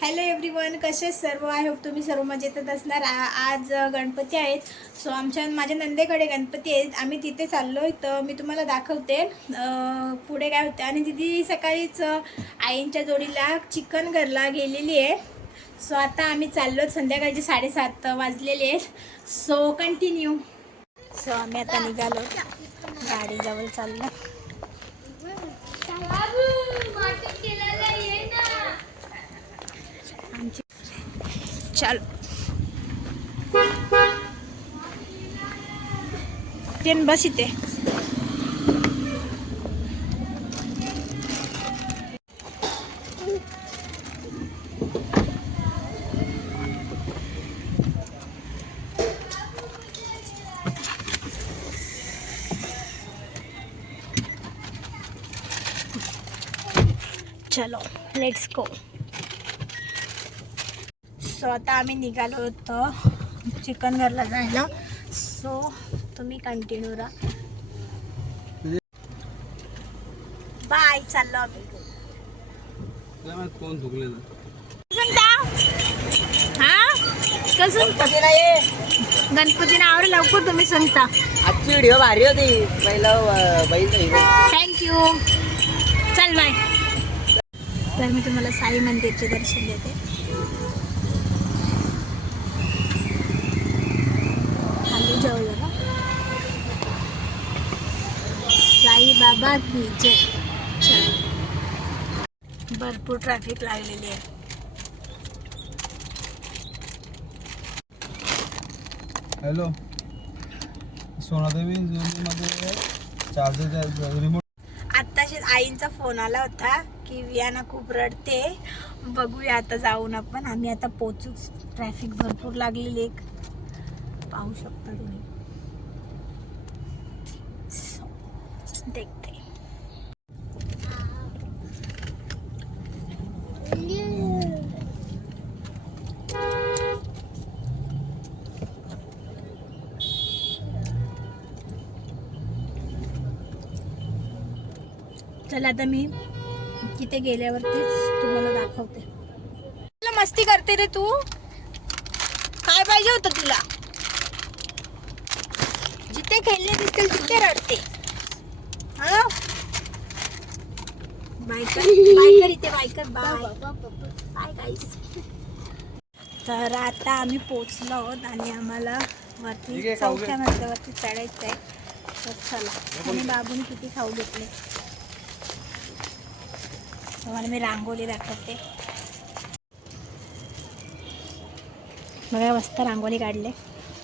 Hello everyone कसे सर्व? I hope तुम्ही सर्व मजेतच असणार. आ- आज गणपती आहेत. सो आमच्या माझ्या नंदेकडे गणपती आहेत. आम्ही तिथे चाललो आहे तर मी तुम्हाला दाखवते. पुढे काय होते आणि दिदी सकाळीच आईंच्या जोडीला चिकन घरला गेलेली आहे. सो आता आम्ही चाललो. संध्याकाळचे साडेसात वाजलेले आहेत. सो कंटिन्यू सो आम्ही आता निघालो. गाडीजवळ चाललो आमची चाल ट्रेन बस इथे चलो लेट्स गो सो आता आम्ही निघालो होतो चिकन घरला जायला. सो तुम्ही कंटिन्यू राहा. बाय चाललो आम्ही. कोण सांगता हा? कसं लवकर तुम्ही सांगता आजची व्हिडिओ भारी होती. पहिलं बैल थँक्यू चल बाय तर मी तुम्हाला साई मंदिरचे दर्शन देते. खाली जाऊ जरा साई बाबा की जय. भरपूर ट्रॅफिक लागलेली आहे. हॅलो सोनादेवी मध्ये चार्जर रिमोट आत्ताशी आईंचा फोन आला होता की वियाना खूप रडते. बघूया आता जाऊन आपण. आम्ही आता पोचूच. ट्रॅफिक भरपूर लागलेली एक पाहू शकता तुम्ही. देखते. चला आता मी तिथे गेल्यावरतीच तुम्हाला दाखवते. तुला मस्ती करते रे तू. काय पाहिजे होतं तुला? जिथे खेळले दिसतील तिथे रडते. हा बायकर बायकर इथे बायकर बाय. बाय गाईस तर आता आम्ही पोचलो आहोत आणि आम्हाला वरती. चौथ्या मजल्यावरती चढायचं आहे तर चला. आणि बाबूने किती खाऊ घेतले? तुम्हाला मी रांगोळी दाखवते. बघा मस्त रांगोळी काढले.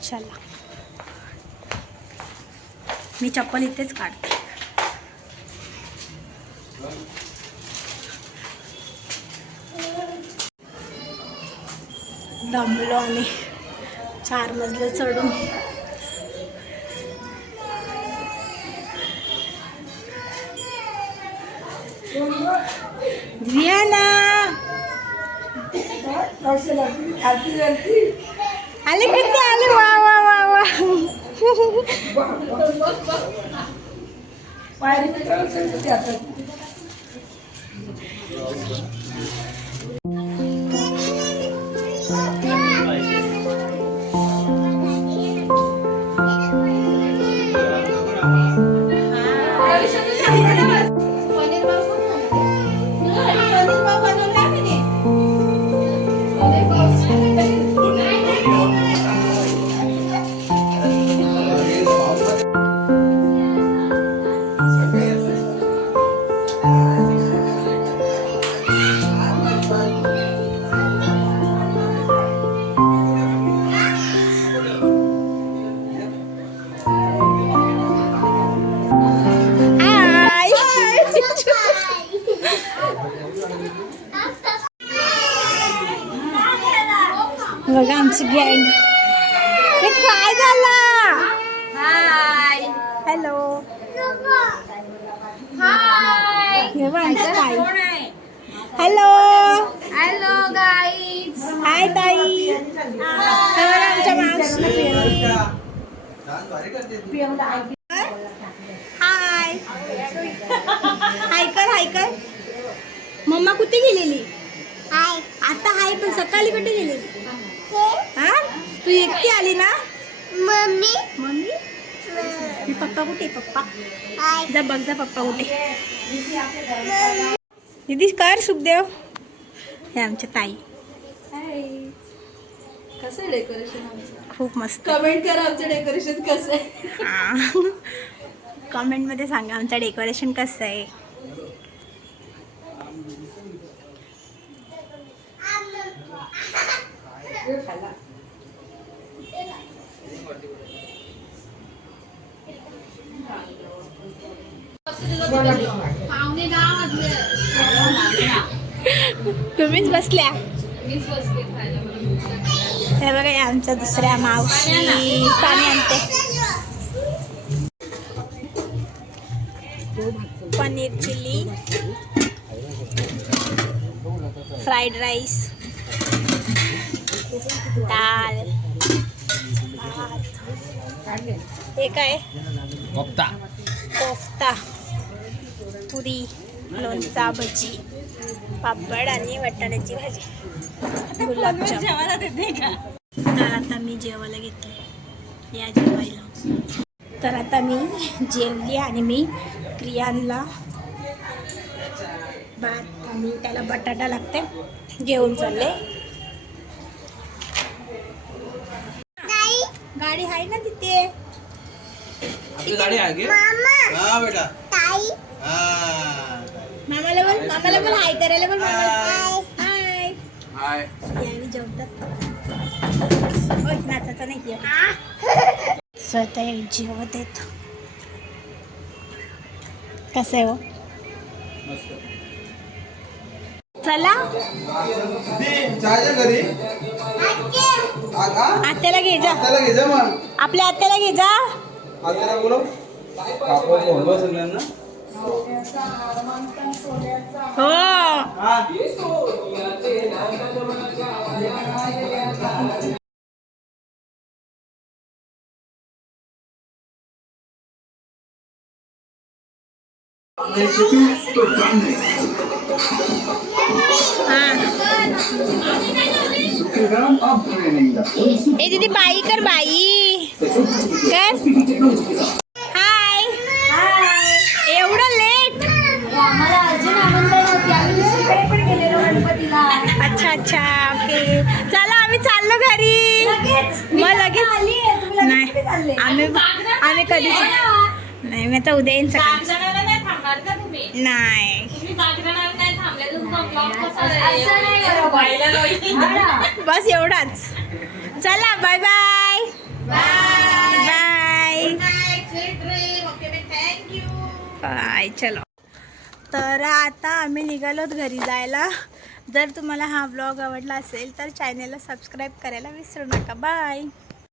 चला. मी चप्पल इथेच काढते. दमलो आम्ही. चार मजले चढून. आले किती आले? वा वा वा वा. हाय बघा आमची गँग हे काय झालं? हाय. हॅलो. हे बघ आमची ताई. हॅलो. हॅलो गाईज हाय ताई. आमच्या मावशी. हाय. हाय कर हाय कर मम्मा कुठे गेलेली? हाय. आता हाय सकाळी कुठे गेली? हा? तू एकटी आली ना? मम्मी? मम्मी? मी पप्पा कुठे? पप्पा? जा बघ जा पप्पा कुठे? दीदी कर सुखदेव. हे आमच्या ताई. कसं डेकोरेशन खूप मस्त. कमेंट करा आमचं डेकोरेशन कसं आहे. कमेंटमध्ये सांगा आमचं डेकोरेशन कसं आहे. तुम्हीच बसल्या? हे बघा आमच्या दुसऱ्या मावशी. पाणी आणते. Paneer chilli fried rice. दाल. भात. हे काय? कोफ्ता. कोफ्ता. पुरी लोणचा भजी पापड आणि वाटाण्याची भाजी. गुलाबजाम. तर आता मी जेवायला घेते या जेवायला. तर आता मी जेवली आणि मी क्रियांना भात आणि त्याला बटाटा लागते घेऊन चालले. गाडी आहे ना तिथे? गाडी आहे हा बेटा. मामाला बोल मामाला बोल हाय करायला बोल मामाला. हाय हाय यावी जेवतात. ओय नाचायचं नाही. स्वतः जेवत आहेत. कसं आहे हो? चला. आत्याला घे जा. त्याला घे जा मग. आपल्या आत्याला घे जा. आत्याला बोलव कापड बोलवा सगळ्यांना हो। हा ए दीदी बाई कर बाई। कर नाही. आम्ही आम्ही कधीच नाही मी आता उद्या येईन सकाळी. नाही असं नाही बरोबर बस एवढाच. चला बाय बाय बाय बाय चलो. तर आता आम्ही निघालोत घरी जायला. जर तुम्हाला हा ब्लॉग आवडला असेल तर चॅनलला सबस्क्राईब करायला विसरू नका. बाय